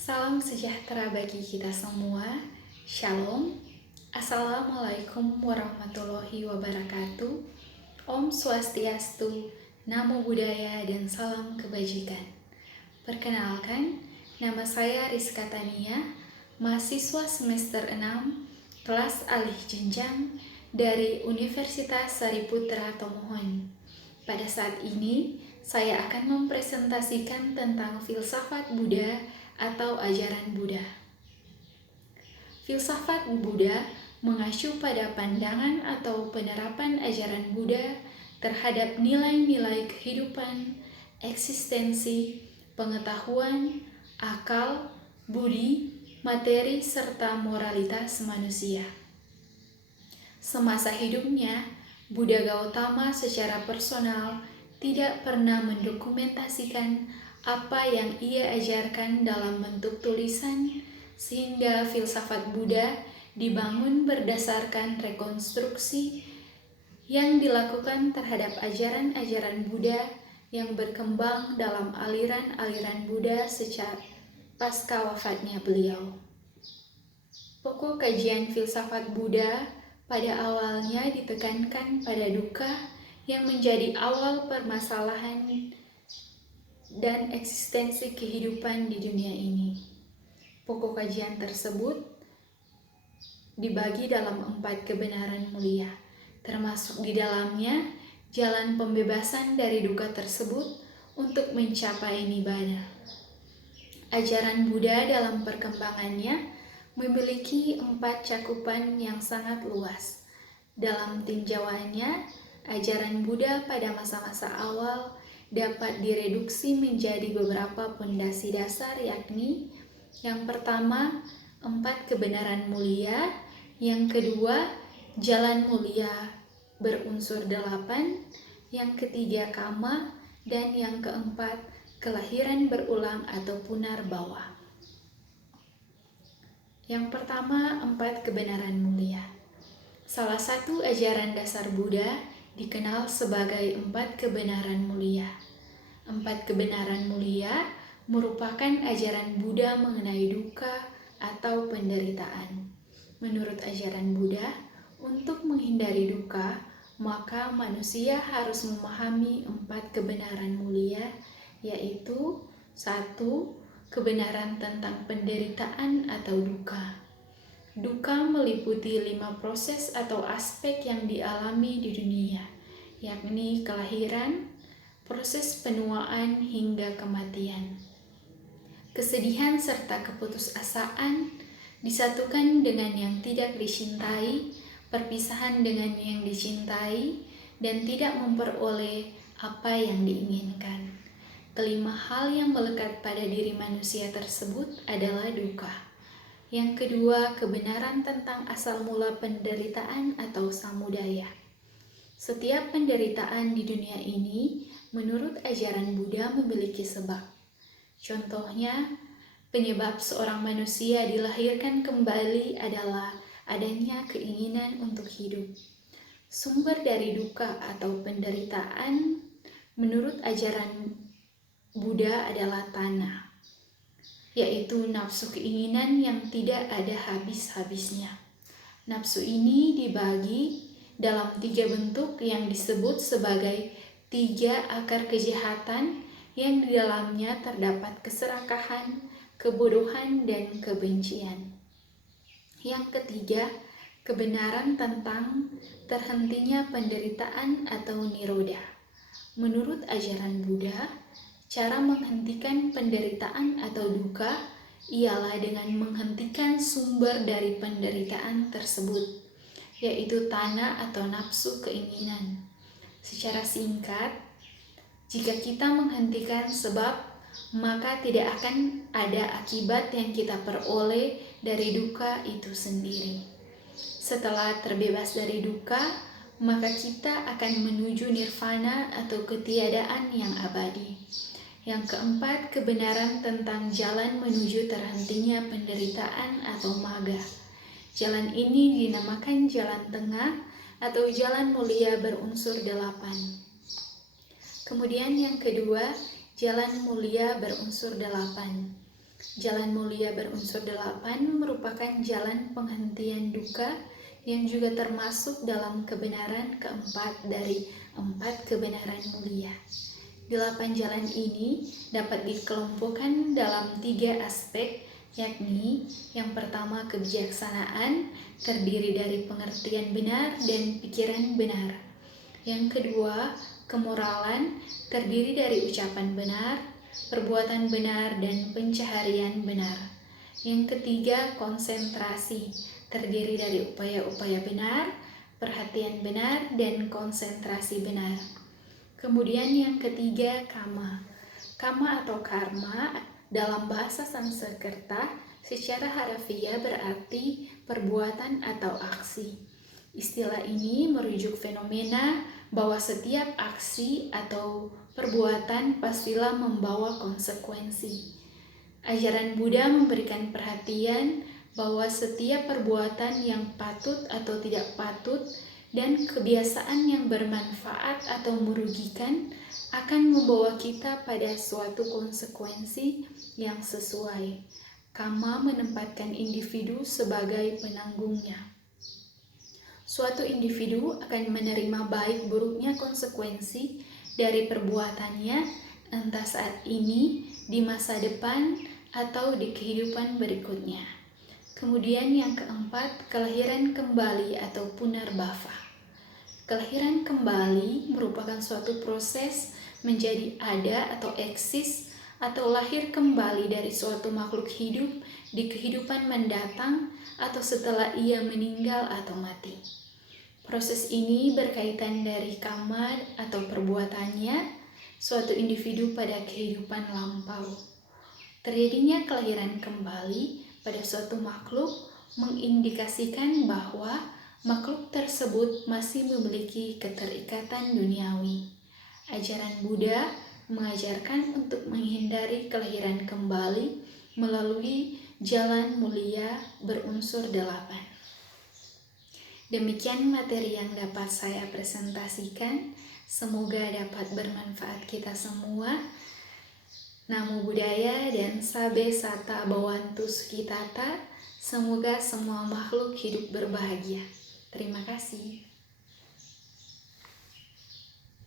Salam sejahtera bagi kita semua. Shalom. Assalamualaikum warahmatullahi wabarakatuh. Om Swastiastu, Namo Buddhaya, dan salam kebajikan. Perkenalkan, nama saya Rizka Tania, mahasiswa semester 6, kelas alih jenjang dari Universitas Sariputra Tomohon. Pada saat ini, saya akan mempresentasikan tentang filsafat Buddha atau ajaran Buddha. Filsafat Buddha mengacu pada pandangan atau penerapan ajaran Buddha terhadap nilai-nilai kehidupan, eksistensi, pengetahuan, akal, budi, materi, serta moralitas manusia. Semasa hidupnya, Buddha Gautama secara personal tidak pernah mendokumentasikan apa yang ia ajarkan dalam bentuk tulisan, sehingga filsafat Buddha dibangun berdasarkan rekonstruksi yang dilakukan terhadap ajaran-ajaran Buddha yang berkembang dalam aliran-aliran Buddha sejak pasca wafatnya beliau. Pokok kajian filsafat Buddha pada awalnya ditekankan pada dukkha yang menjadi awal permasalahan dan eksistensi kehidupan di dunia ini. Pokok kajian tersebut dibagi dalam 4 kebenaran mulia, termasuk di dalamnya jalan pembebasan dari dukkha tersebut untuk mencapai nibbana. Ajaran Buddha dalam perkembangannya memiliki 4 cakupan yang sangat luas. Dalam tinjauannya, ajaran Buddha pada masa-masa awal dapat direduksi menjadi beberapa pondasi dasar, yakni yang pertama, 4 kebenaran mulia, yang kedua, jalan mulia berunsur 8, yang ketiga kama, dan yang keempat, kelahiran berulang atau punarbawa. Yang pertama, 4 kebenaran mulia. Salah satu ajaran dasar Buddha dikenal sebagai 4 kebenaran mulia. 4 kebenaran mulia merupakan ajaran Buddha mengenai dukkha atau penderitaan. Menurut ajaran Buddha, untuk menghindari dukkha, maka manusia harus memahami 4 kebenaran mulia, yaitu 1. Kebenaran tentang penderitaan atau dukkha. Dukkha meliputi 5 proses atau aspek yang dialami di dunia, yakni kelahiran, proses penuaan hingga kematian. Kesedihan serta keputusasaan disatukan dengan yang tidak dicintai, perpisahan dengan yang dicintai, dan tidak memperoleh apa yang diinginkan. Kelima hal yang melekat pada diri manusia tersebut adalah dukkha. Yang kedua, kebenaran tentang asal mula penderitaan atau samudaya. Setiap penderitaan di dunia ini, menurut ajaran Buddha, memiliki sebab. Contohnya, penyebab seorang manusia dilahirkan kembali adalah adanya keinginan untuk hidup. Sumber dari dukkha atau penderitaan, menurut ajaran Buddha adalah tanha, yaitu nafsu keinginan yang tidak ada habis-habisnya. Nafsu ini dibagi dalam 3 bentuk yang disebut sebagai 3 akar kejahatan yang di dalamnya terdapat keserakahan, kebodohan, dan kebencian. Yang ketiga, kebenaran tentang terhentinya penderitaan atau nirodha. Menurut ajaran Buddha, cara menghentikan penderitaan atau dukkha ialah dengan menghentikan sumber dari penderitaan tersebut, yaitu tanha atau nafsu keinginan. Secara singkat, jika kita menghentikan sebab, maka tidak akan ada akibat yang kita peroleh dari dukkha itu sendiri. Setelah terbebas dari dukkha, maka kita akan menuju nirvana atau ketiadaan yang abadi. Yang keempat, kebenaran tentang jalan menuju terhentinya penderitaan atau magga. Jalan ini dinamakan jalan tengah atau jalan mulia berunsur 8. Kemudian yang kedua, jalan mulia berunsur 8. Jalan mulia berunsur 8 merupakan jalan penghentian duka yang juga termasuk dalam kebenaran keempat dari 4 kebenaran mulia. 8 jalan ini dapat dikelompokkan dalam 3 aspek, yakni yang pertama kebijaksanaan, terdiri dari pengertian benar dan pikiran benar. Yang kedua, kemoralan, terdiri dari ucapan benar, perbuatan benar, dan pencaharian benar. Yang ketiga, konsentrasi, terdiri dari upaya-upaya benar, perhatian benar, dan konsentrasi benar. Kemudian yang ketiga, kama. Kama atau karma dalam bahasa Sanskerta secara harafiah berarti perbuatan atau aksi. Istilah ini merujuk fenomena bahwa setiap aksi atau perbuatan pastilah membawa konsekuensi. Ajaran Buddha memberikan perhatian bahwa setiap perbuatan yang patut atau tidak patut dan kebiasaan yang bermanfaat atau merugikan akan membawa kita pada suatu konsekuensi yang sesuai. Kama menempatkan individu sebagai penanggungnya. Suatu individu akan menerima baik buruknya konsekuensi dari perbuatannya, entah saat ini, di masa depan, atau di kehidupan berikutnya. Kemudian yang keempat, kelahiran kembali atau punarbhava. Kelahiran kembali merupakan suatu proses menjadi ada atau eksis atau lahir kembali dari suatu makhluk hidup di kehidupan mendatang atau setelah ia meninggal atau mati. Proses ini berkaitan dari kama atau perbuatannya suatu individu pada kehidupan lampau. Terjadinya kelahiran kembali pada suatu makhluk mengindikasikan bahwa makhluk tersebut masih memiliki keterikatan duniawi. Ajaran Buddha mengajarkan untuk menghindari kelahiran kembali melalui jalan mulia berunsur 8. Demikian materi yang dapat saya presentasikan. Semoga dapat bermanfaat kita semua. Namo Buddhaya dan Sabe Sata Bhawantu Sukhitata. Semoga semua makhluk hidup berbahagia. Terima kasih.